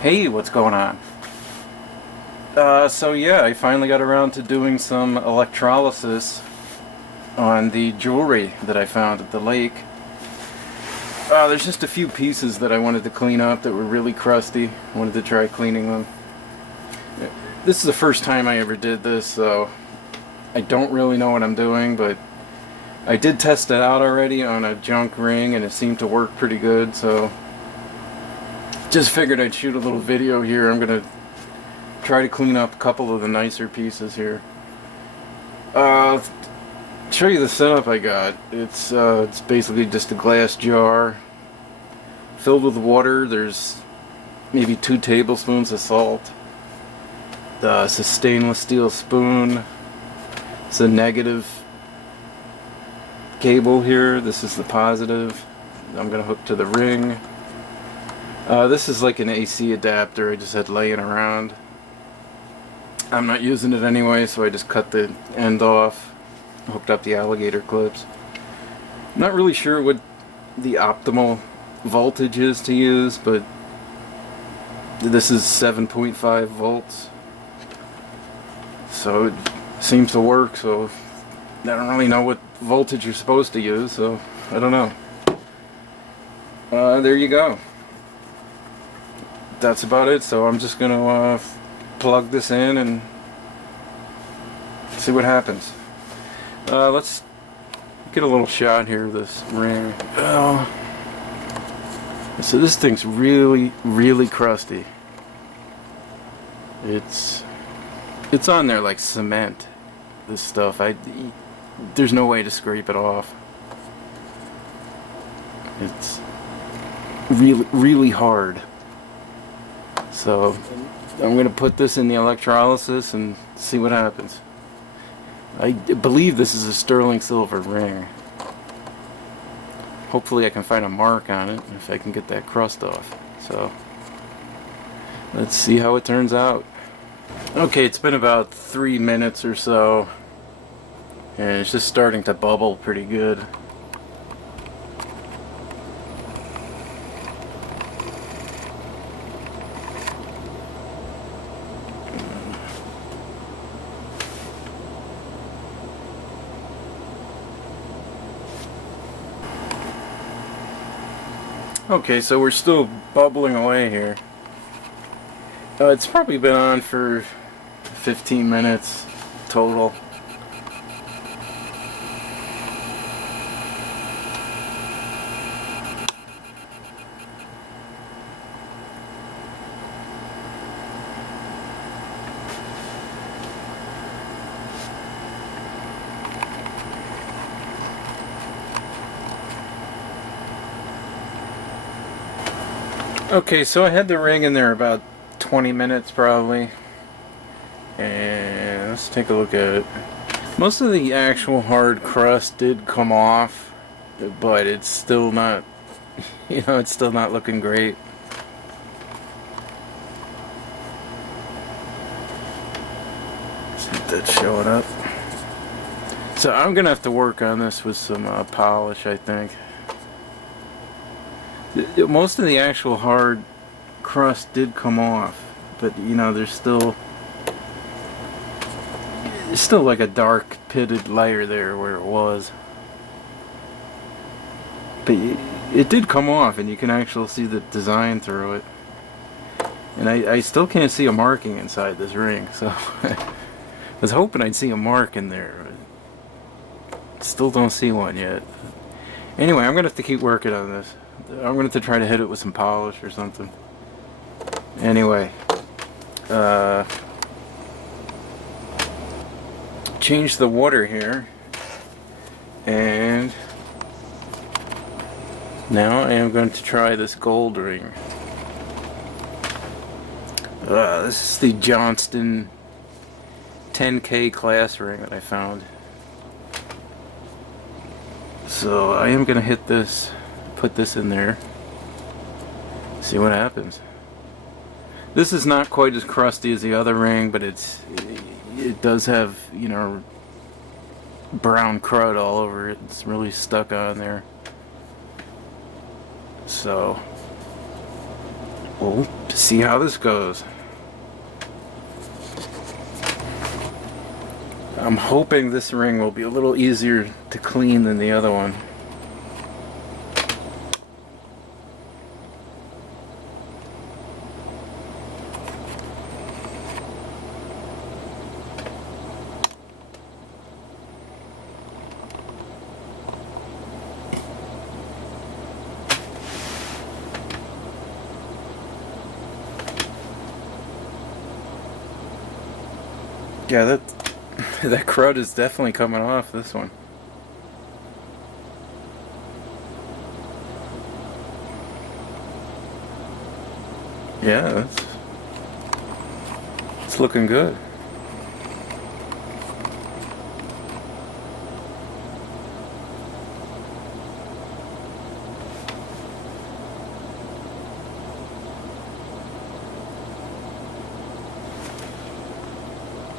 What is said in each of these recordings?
Hey, what's going on? So yeah, I finally got around to doing some electrolysis on the jewelry that I found at the lake. There's just a few pieces that I wanted to clean up that were really crusty. I wanted to try cleaning them. This is the first time I ever did this, so I don't really know what I'm doing, but I did test it out already on a junk ring and it seemed to work pretty good, so just figured I'd shoot a little video here. I'm gonna try to clean up a couple of the nicer pieces here. Show you the setup I got. It's basically just a glass jar filled with water. There's maybe 2 tablespoons of salt. It's a stainless steel spoon. It's a negative cable here. This is the positive. I'm gonna hook to the ring. This is like an AC adapter I just had laying around. I'm not using it anyway, so I just cut the end off, hooked up the alligator clips. Not really sure what the optimal voltage is to use, but this is 7.5 volts. So it seems to work, so I don't really know what voltage you're supposed to use, so I don't know. There you go. That's about it, so I'm just gonna plug this in and see what happens. Let's get a little shot here of this ring. So this thing's really crusty. It's on there like cement, this stuff. There's no way to scrape it off. It's really hard. So I'm going to put this in the electrolysis and see what happens. I believe this is a sterling silver ring. Hopefully I can find a mark on it if I can get that crust off. So let's see how it turns out. Okay, it's been about 3 minutes or so, and it's just starting to bubble pretty good. Okay, so we're still bubbling away here. It's probably been on for 15 minutes total. Okay, so I had the ring in there about 20 minutes probably, and let's take a look at it. Most of the actual hard crust did come off, but it's still not, it's still not looking great. See if that's showing up. So I'm gonna have to work on this with some polish, I think. Most of the actual hard crust did come off, but there's still like a dark pitted layer there where it was. But it did come off, and you can actually see the design through it. And I still can't see a marking inside this ring, so I was hoping I'd see a mark in there, but still don't see one yet. Anyway, I'm gonna have to keep working on this. I'm gonna have to try to hit it with some polish or something. Anyway, change the water here, and now I am going to try this gold ring. This is the Johnston 10K class ring that I found. So I am gonna hit this, put this in there, see what happens. This is not quite as crusty as the other ring, but it does have, brown crud all over it. It's really stuck on there. So we'll see how this goes. I'm hoping this ring will be a little easier to clean than the other one. Yeah, that crud is definitely coming off this one. Yeah, it's looking good.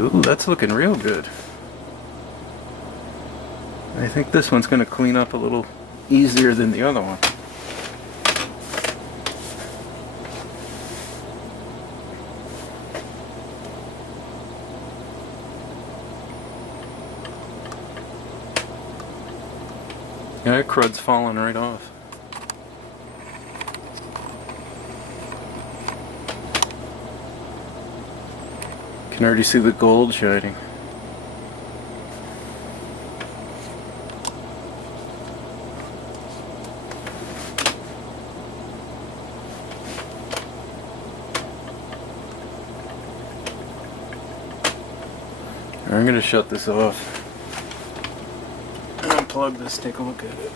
Ooh, that's looking real good. I think this one's going to clean up a little easier than the other one. Yeah, that crud's falling right off. Can already see the gold shining. I'm going to shut this off. Unplug this, take a look at it.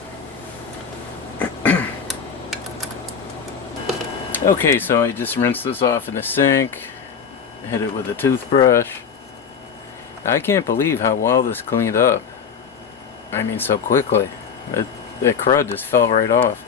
Okay, so I just rinsed this off in the sink, hit it with a toothbrush. I can't believe how well this cleaned up. I mean, so quickly. That crud just fell right off.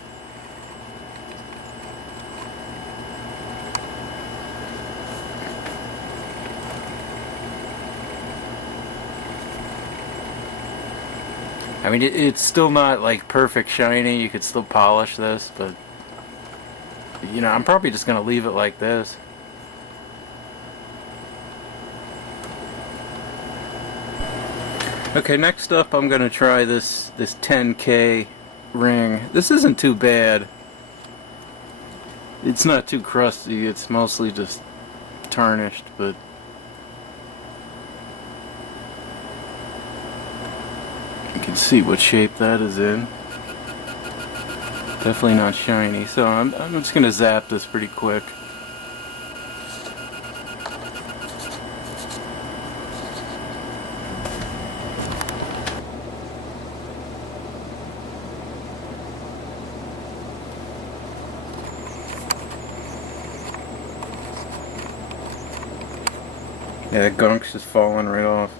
I mean, it's still not like perfect shiny. You could still polish this, but you know, I'm probably just gonna leave it like this. Okay, next up I'm gonna try this 10K ring. This isn't too bad. It's not too crusty. It's mostly just tarnished, but you can see what shape that is in. Definitely not shiny, so I'm just gonna zap this pretty quick. Yeah, that gunk's just falling right off.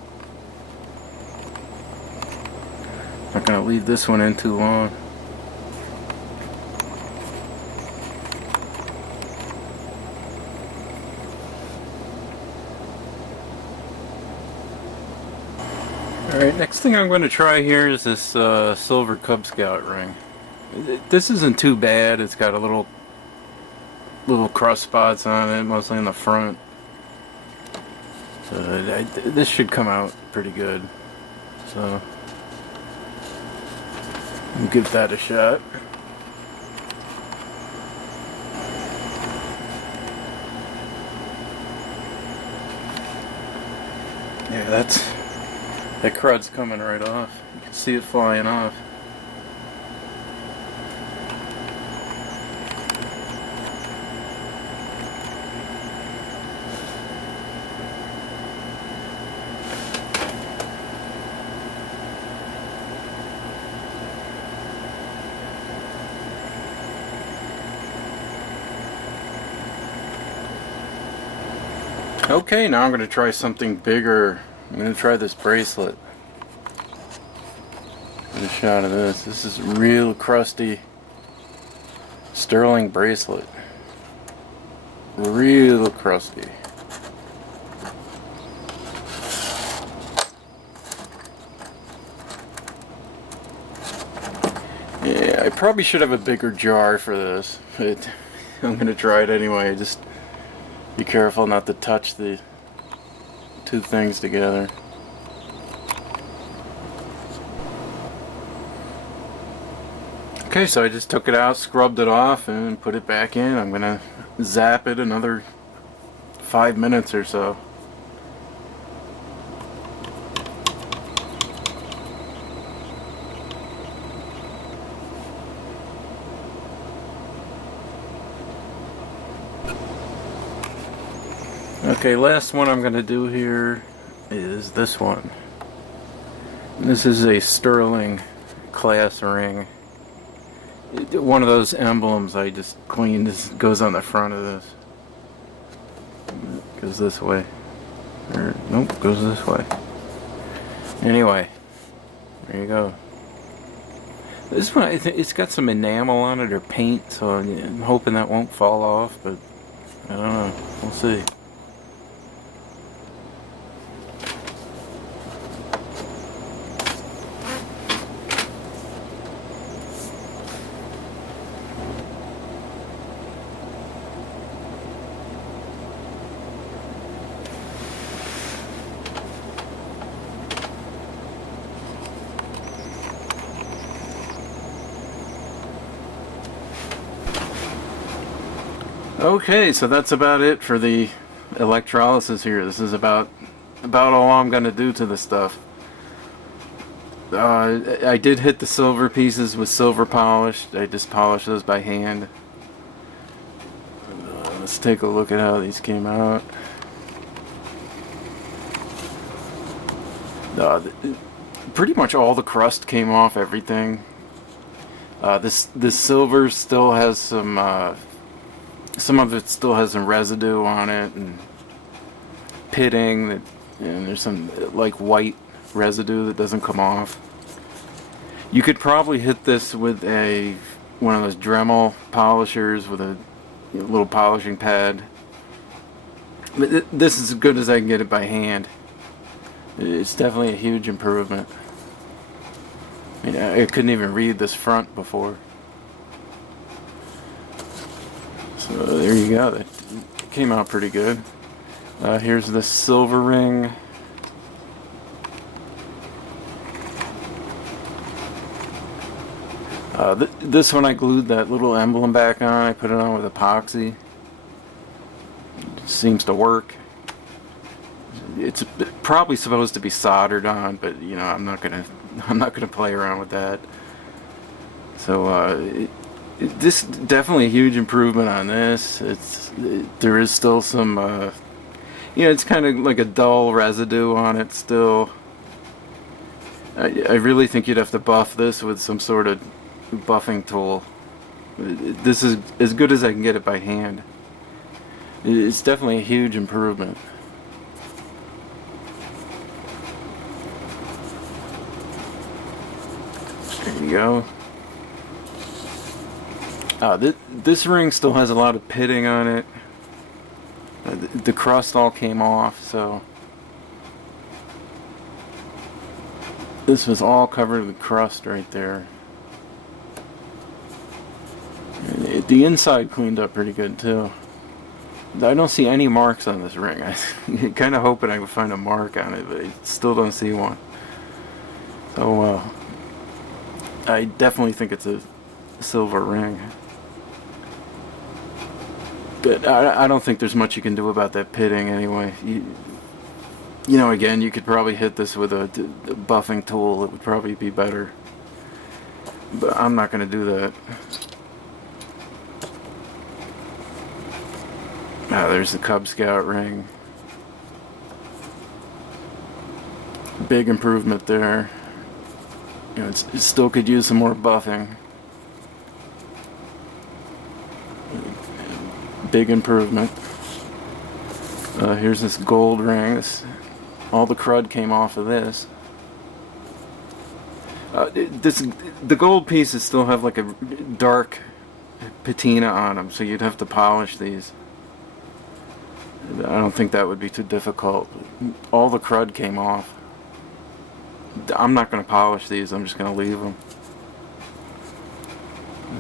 Not gonna leave this one in too long. Alright, next thing I'm going to try here is this silver Cub Scout ring. This isn't too bad. It's got a little crust spots on it, mostly in the front. So this should come out pretty good. So we'll give that a shot. Yeah, that crud's coming right off. You can see it flying off. Okay, now I'm going to try something bigger. I'm going to try this bracelet. Get a shot of this. This is real crusty sterling bracelet. Real crusty. Yeah, I probably should have a bigger jar for this, but I'm gonna try it anyway. Just be careful not to touch the two things together. Okay, so I just took it out, scrubbed it off, and put it back in. I'm gonna zap it another 5 minutes or so. Okay, last one I'm gonna do here is this one. This is a sterling class ring. One of those emblems I just cleaned. This goes on the front of this. Goes this way. Or nope, goes this way. Anyway, there you go. This one, I think it's got some enamel on it or paint, so I'm hoping that won't fall off, but I don't know. We'll see. Okay, so that's about it for the electrolysis here. This is about all I'm gonna do to this stuff. I did hit the silver pieces with silver polish. I just polished those by hand. Let's take a look at how these came out. Pretty much all the crust came off everything. This silver still has some of it still has some residue on it and pitting, and there's some like white residue that doesn't come off. You could probably hit this with one of those Dremel polishers with a little polishing pad. But this is as good as I can get it by hand. It's definitely a huge improvement. I mean, I couldn't even read this front before. So there you go. That came out pretty good. Here's the silver ring. This one I glued that little emblem back on. I put it on with epoxy. It seems to work. It's probably supposed to be soldered on, but you know, I'm not gonna play around with that. So this definitely a huge improvement on this. There is still some, it's kind of like a dull residue on it still. I really think you'd have to buff this with some sort of buffing tool. This is as good as I can get it by hand. It's definitely a huge improvement. There you go. This ring still has a lot of pitting on it. The crust all came off, so this was all covered with crust right there. The inside cleaned up pretty good too. I don't see any marks on this ring. I'm kind of hoping I would find a mark on it, but I still don't see one. So I definitely think it's a silver ring. But I don't think there's much you can do about that pitting anyway. You know, again, you could probably hit this with a buffing tool. It would probably be better. But I'm not going to do that. There's the Cub Scout ring. Big improvement there. You know, it still could use some more buffing. Big improvement. Here's this gold ring. All the crud came off of this. The gold pieces still have like a dark patina on them, so you'd have to polish these. I don't think that would be too difficult. All the crud came off. I'm not going to polish these, I'm just going to leave them.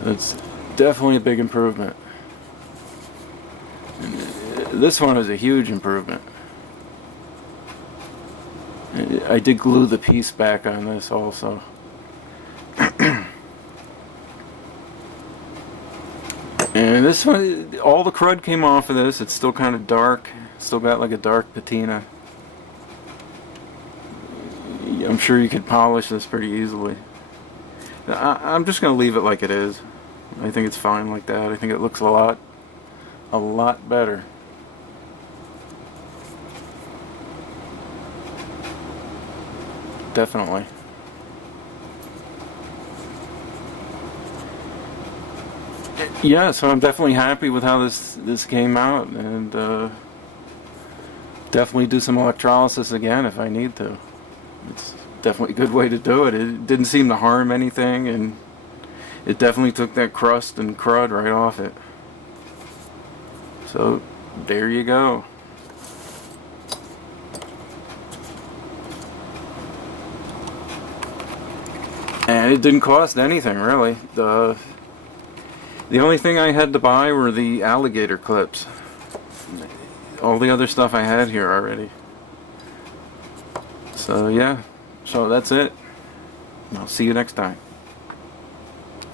It's definitely a big improvement. This one is a huge improvement. I did glue the piece back on this also. And this one, all the crud came off of this. It's still kind of dark. Still got like a dark patina. I'm sure you could polish this pretty easily. I'm just going to leave it like it is. I think it's fine like that. I think it looks a lot better. Definitely. Yeah, so I'm definitely happy with how this came out, and definitely do some electrolysis again if I need to. It's definitely a good way to do it. It didn't seem to harm anything, and it definitely took that crust and crud right off it. So there you go. And it didn't cost anything really. The only thing I had to buy were the alligator clips. All the other stuff I had here already. So yeah, so that's it. I'll see you next time.